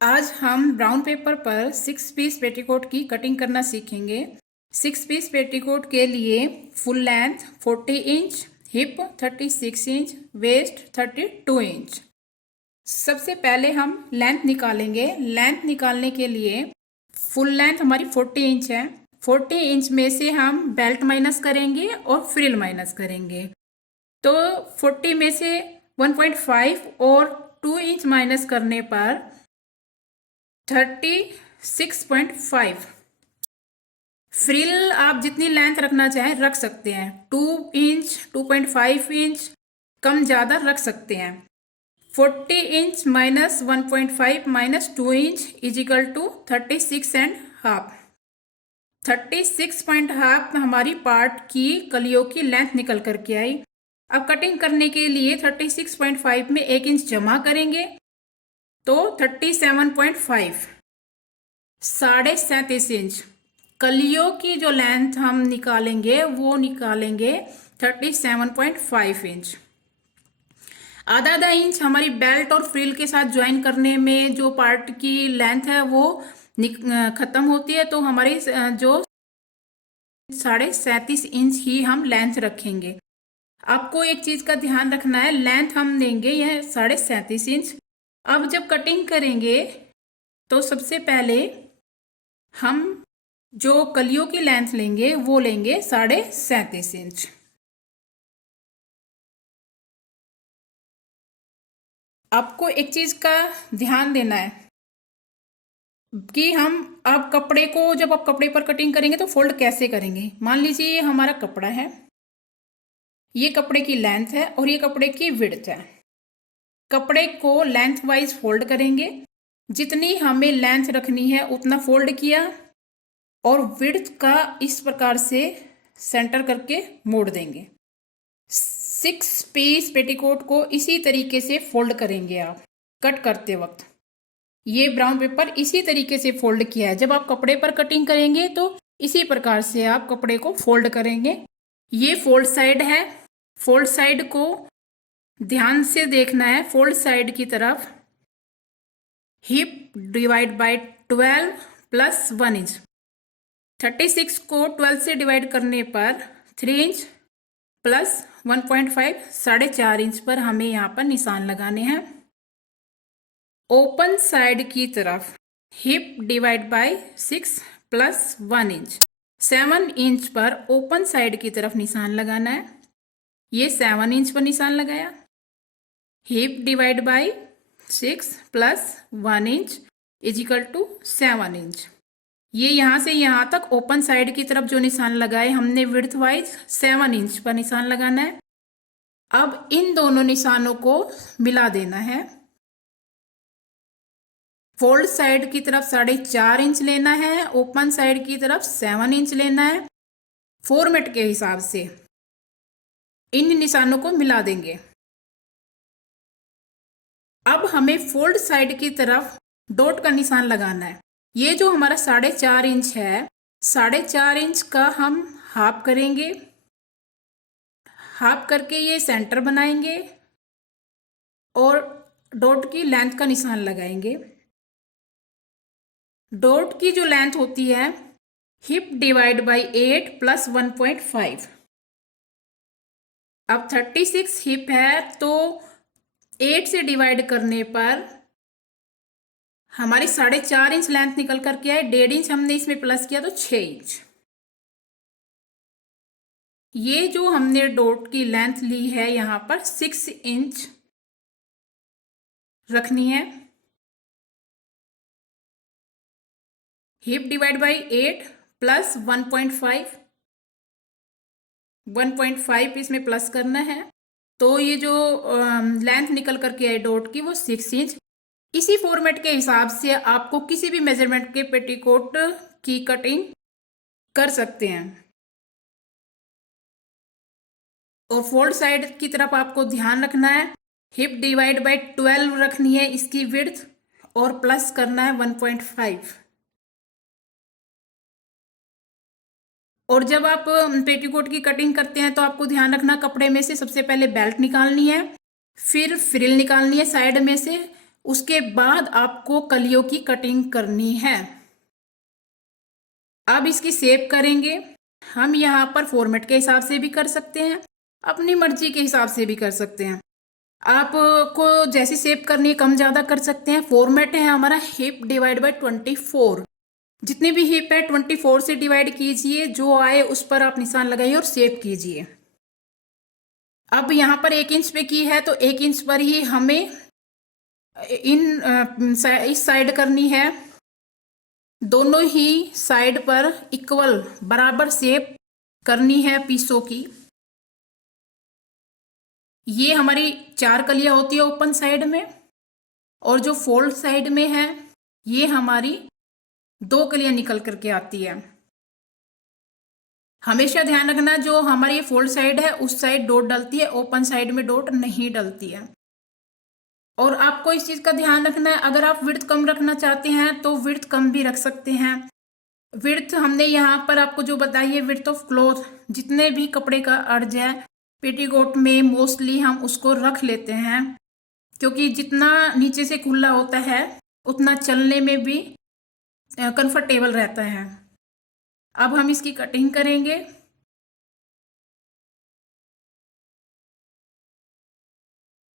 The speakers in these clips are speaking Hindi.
आज हम ब्राउन पेपर पर 6 पीस पेटीकोट की कटिंग करना सीखेंगे। 6 पीस पेटीकोट के लिए full length 40 inch, hip 36 inch, waist 32 inch. सबसे पहले हम लेंथ निकालेंगे। लेंथ निकालने के लिए फुल लेंथ हमारी 40 इंच है। 40 इंच में से हम बेल्ट माइनस करेंगे और फ्रिल माइनस करेंगे। तो 40 में से 1.5 और 2 इंच माइनस करने पर 36.5। फ्रिल आप जितनी लेंथ रखना चाहें रख सकते हैं। 2 इंच, 2.5 इंच कम ज़्यादा रख सकते हैं। 40 inch minus 1.5 minus 2 inch is equal to 36.5। 36.5 हमारी पार्ट की कलियों की लेंथ निकल करके आई। अब कटिंग करने के लिए 36.5 में 1 इंच जमा करेंगे तो 37.5, 37.5 इंच कलियों की जो लेंथ हम निकालेंगे वो निकालेंगे 37.5 इंच। आधा इंच हमारी बेल्ट और फ्रिल के साथ ज्वाइन करने में जो पार्ट की लेंथ है वो खत्म होती है, तो हमारी जो 37.5 इंच ही हम लेंथ रखेंगे। आपको एक चीज का ध्यान रखना है, लेंथ हम देंगे यह 37.5 इंच। अब जब कटिंग करेंगे तो सबसे पहले हम जो कलियों की लेंथ लेंगे वो लेंगे 37.5 इंच। आपको एक चीज का ध्यान देना है कि हम अब कपड़े को जब आप कपड़े पर कटिंग करेंगे तो फोल्ड कैसे करेंगे। मान लीजिए ये हमारा कपड़ा है, ये कपड़े की लेंथ है और ये कपड़े की विड्थ है। कपड़े को लेंथ वाइज फोल्ड करेंगे, जितनी हमें लेंथ रखनी है उतना फोल्ड किया और विड्थ का इस प्रकार से सेंटर करके मोड़ देंगे। 6 पीस पेटीकोट को इसी तरीके से फोल्ड करेंगे आप कट करते वक्त। ये ब्राउन पेपर इसी तरीके से फोल्ड किया है। जब आप कपड़े पर कटिंग करेंगे तो इसी प्रकार से आप कपड़े को फोल्ड करेंगे। ये फोल्ड साइड है। फोल्ड साइड को ध्यान से देखना है। फोल्ड साइड की तरफ hip divide bye 12 plus 1 inch. 36 को 12 से डिवाइड करने पर 3 इंच प्लस 1.5, 4.5 इंच पर हमें यहाँ पर निशान लगाने हैं। ओपन साइड की तरफ hip divide by 6 plus 1 inch, 7 inch पर ओपन साइड की तरफ निशान लगाना है। ये 7 इंच पर निशान लगाया। Hip divide by 6 plus 1 inch is equal to 7 inch. ये यहाँ से यहाँ तक ओपन साइड की तरफ जो निशान लगाए हमने विड्थ वाइज 7 इंच पर निशान लगाना है। अब इन दोनों निशानों को मिला देना है। फोल्ड साइड की तरफ 4.5 इंच लेना है, ओपन साइड की तरफ 7 इंच लेना है। फॉर्मेट के हिसाब से इन निशानों को मिला देंगे। अब हमें फोल्ड साइड की तरफ डॉट का निशान लगाना है। ये जो हमारा 4.5 इंच है, 4.5 इंच का हम हाफ करेंगे। हाफ करके ये सेंटर बनाएंगे और डॉट की लेंथ का निशान लगाएंगे। डॉट की जो लेंथ होती है हिप डिवाइड बाय 8 प्लस 1.5। अब 36 हिप है तो 8 से डिवाइड करने पर हमारी 4.5 इंच लेंथ निकल करके आए। 1.5 इंच हमने इसमें प्लस किया तो 6 इंच। ये जो हमने डॉट की लेंथ ली है यहाँ पर 6 इंच रखनी है। हिप डिवाइड बाय 8 प्लस 1.5, 1.5 इसमें प्लस करना है। तो ये जो लेंथ निकल करके आई डॉट की वो 6 इंच। इसी फॉर्मेट के हिसाब से आपको किसी भी मेजरमेंट के पेटीकोट की कटिंग कर सकते हैं। और फोल्ड साइड की तरफ आपको ध्यान रखना है, हिप डिवाइड बाय 12 रखनी है इसकी विड्थ और प्लस करना है 1.5। और जब आप पेटीकोट की कटिंग करते हैं तो आपको ध्यान रखना कपड़े में से सबसे पहले बेल्ट निकालनी है, फिर फ्रिल निकालनी है साइड में से, उसके बाद आपको कलियों की कटिंग करनी है। अब इसकी शेप करेंगे। हम यहाँ पर फॉर्मेट के हिसाब से भी कर सकते हैं, अपनी मर्जी के हिसाब से भी कर सकते हैं। आपको जैसी शेप करनी है कम ज़्यादा कर सकते हैं। फॉर्मेट है हमारा हिप डिवाइड बाय 24। जितनी भी हिप है 24 से डिवाइड कीजिए, जो आए उस पर आप निशान लगाइए और शेप कीजिए। अब यहाँ पर 1 इंच पे की है तो 1 इंच पर ही हमें इस साइड करनी है। दोनों ही साइड पर इक्वल बराबर शेप करनी है पीसों की। ये हमारी 4 कलियां होती है ओपन साइड में, और जो फोल्ड साइड में है ये हमारी 2 कलियां निकल करके आती है। हमेशा ध्यान रखना, जो हमारी ये फोल्ड साइड है उस साइड डॉट डलती है, ओपन साइड में डॉट नहीं डलती है। और आपको इस चीज का ध्यान रखना है, अगर आप विड्थ कम रखना चाहते हैं तो विड्थ कम भी रख सकते हैं। विड्थ हमने यहाँ पर आपको जो बताई है, विड्थ ऑफ क्लॉथ, जितने भी कपड़े का अर्ज है पेटीकोट में मोस्टली हम उसको रख लेते हैं, क्योंकि जितना नीचे से खुला होता है उतना चलने में भी कंफर्टेबल रहता है। अब हम इसकी कटिंग करेंगे।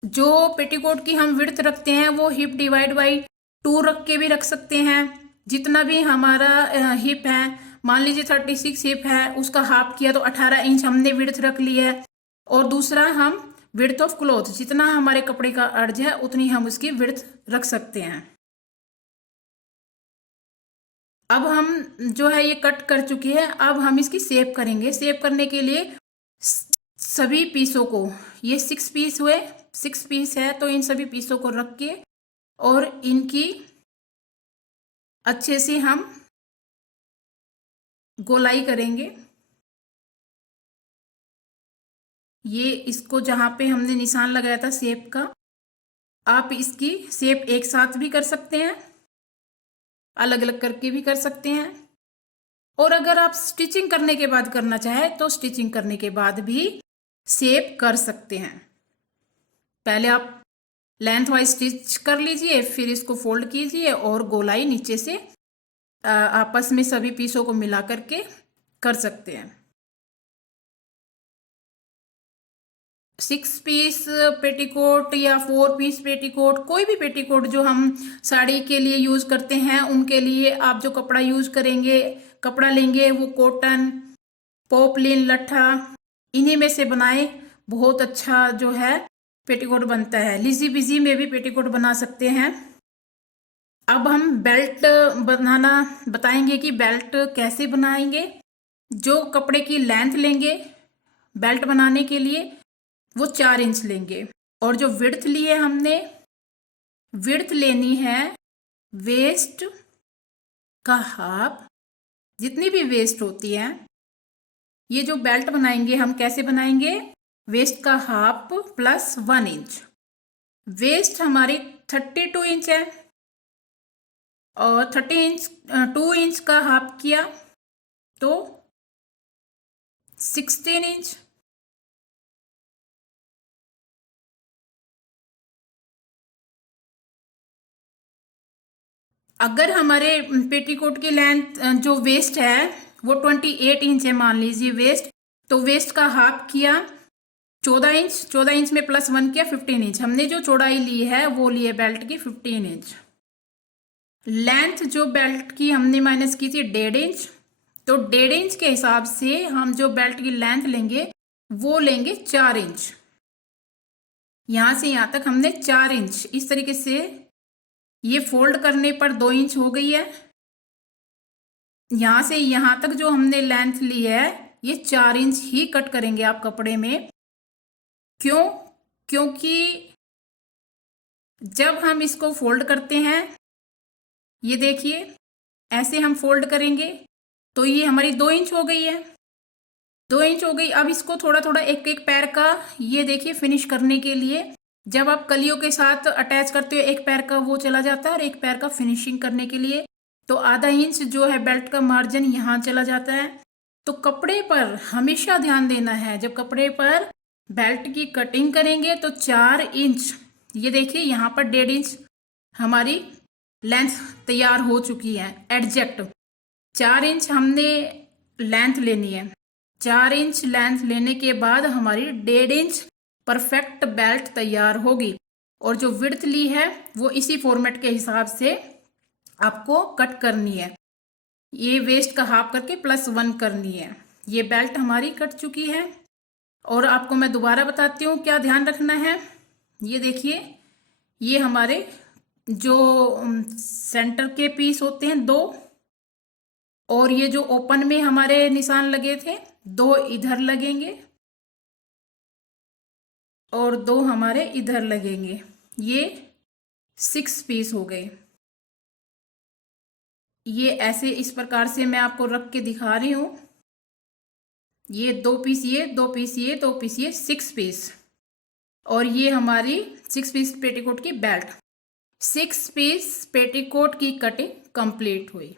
जो पेटीकोट की हम विड्थ रखते हैं वो हिप डिवाइड बाई 2 रख के भी रख सकते हैं। जितना भी हमारा हिप है, मान लीजिए 36 हिप है, उसका हाफ किया तो 18 इंच हमने विड्थ रख ली है। और दूसरा हम विड्थ ऑफ क्लॉथ, जितना हमारे कपड़े का अर्ज है उतनी हम उसकी विड्थ रख सकते हैं। अब हम जो है ये कट कर चुकी है। अब हम इसकी शेप करेंगे। शेप करने के लिए सभी पीसों को, ये 6 पीस हुए, 6 पीस है तो इन सभी पीसों को रख के और इनकी अच्छे से हम गोलाई करेंगे। ये इसको जहां पे हमने निशान लगाया था शेप का, आप इसकी शेप एक साथ भी कर सकते हैं, अलग अलग करके भी कर सकते हैं। और अगर आप स्टिचिंग करने के बाद करना चाहें तो स्टिचिंग करने के बाद भी शेप कर सकते हैं। पहले आप लेंथ वाइज स्टिच कर लीजिए, फिर इसको फोल्ड कीजिए और गोलाई नीचे से आपस में सभी पीसों को मिला करके कर सकते हैं। 6 पीस पेटीकोट या 4 पीस पेटीकोट, कोई भी पेटीकोट जो हम साड़ी के लिए यूज करते हैं, उनके लिए आप जो कपड़ा यूज करेंगे, कपड़ा लेंगे वो कॉटन, पॉपलिन, लट्ठा, इन्हीं में से बनाए। बहुत अच्छा जो है पेटीकोट बनता है। लिजी बिजी में भी पेटीकोट बना सकते हैं। अब हम बेल्ट बनाना बताएंगे कि बेल्ट कैसे बनाएंगे। जो कपड़े की लेंथ लेंगे बेल्ट बनाने के लिए वो 4 इंच लेंगे, और जो विड्थ लिए हमने, विड्थ लेनी है वेस्ट का हाफ, जितनी भी वेस्ट होती है। ये जो बेल्ट बनाएंगे हम कैसे बनाएंगे, वेस्ट का हाफ प्लस 1 इंच। वेस्ट हमारी 32 इंच है और 2 इंच का हाफ किया तो 16 इंच। अगर हमारे पेटीकोट की लेंथ जो वेस्ट है वो 28 इंच है मान लीजिए वेस्ट, तो वेस्ट का हाफ किया 14 इंच, 14 इंच में प्लस 1 किया 15 इंच। हमने जो चौड़ाई ली है वो ली है बेल्ट की 15 इंच। लेंथ जो बेल्ट की हमने माइनस की थी 1.5 इंच, तो 1.5 इंच के हिसाब से हम जो बेल्ट की लेंथ लेंगे वो लेंगे 4 इंच। यहां से यहां तक हमने 4 इंच, इस तरीके से ये फोल्ड करने पर 2 इंच हो गई है। यहां से यहां तक जो हमने लेंथ ली है ये 4 इंच ही कट करेंगे आप कपड़े में। क्यों? क्योंकि जब हम इसको फोल्ड करते हैं, ये देखिए ऐसे हम फोल्ड करेंगे तो ये हमारी 2 इंच हो गई है, 2 इंच हो गई। अब इसको थोड़ा थोड़ा एक एक पैर का, ये देखिए फिनिश करने के लिए जब आप कलियों के साथ अटैच करते हो एक पैर का वो चला जाता है, और एक पैर का फिनिशिंग करने के लिए तो आधा इंच जो है बेल्ट का मार्जिन यहाँ चला जाता है। तो कपड़े पर हमेशा ध्यान देना है, जब कपड़े पर बेल्ट की कटिंग करेंगे तो 4 इंच, ये देखिए यहाँ पर 1.5 इंच हमारी लेंथ तैयार हो चुकी है एग्जैक्ट। 4 इंच हमने लेंथ लेनी है। 4 इंच लेंथ लेने के बाद हमारी 1.5 इंच परफेक्ट बेल्ट तैयार होगी। और जो विड्थ ली है वो इसी फॉर्मेट के हिसाब से आपको कट करनी है। ये वेस्ट का हाफ करके +1 करनी है। ये बेल्ट हमारी कट चुकी है। और आपको मैं दोबारा बताती हूँ क्या ध्यान रखना है। ये देखिए, ये हमारे जो सेंटर के पीस होते हैं 2, और ये जो ओपन में हमारे निशान लगे थे 2 इधर लगेंगे और 2 हमारे इधर लगेंगे। ये 6 पीस हो गए। ये ऐसे इस प्रकार से मैं आपको रख के दिखा रही हूँ। ये 2 पीस, ये 2 पीस, ये 2 पीस, ये 6 पीस। और ये हमारी 6 पीस पेटीकोट की बेल्ट। 6 पीस पेटीकोट की कटिंग कंप्लीट हुई।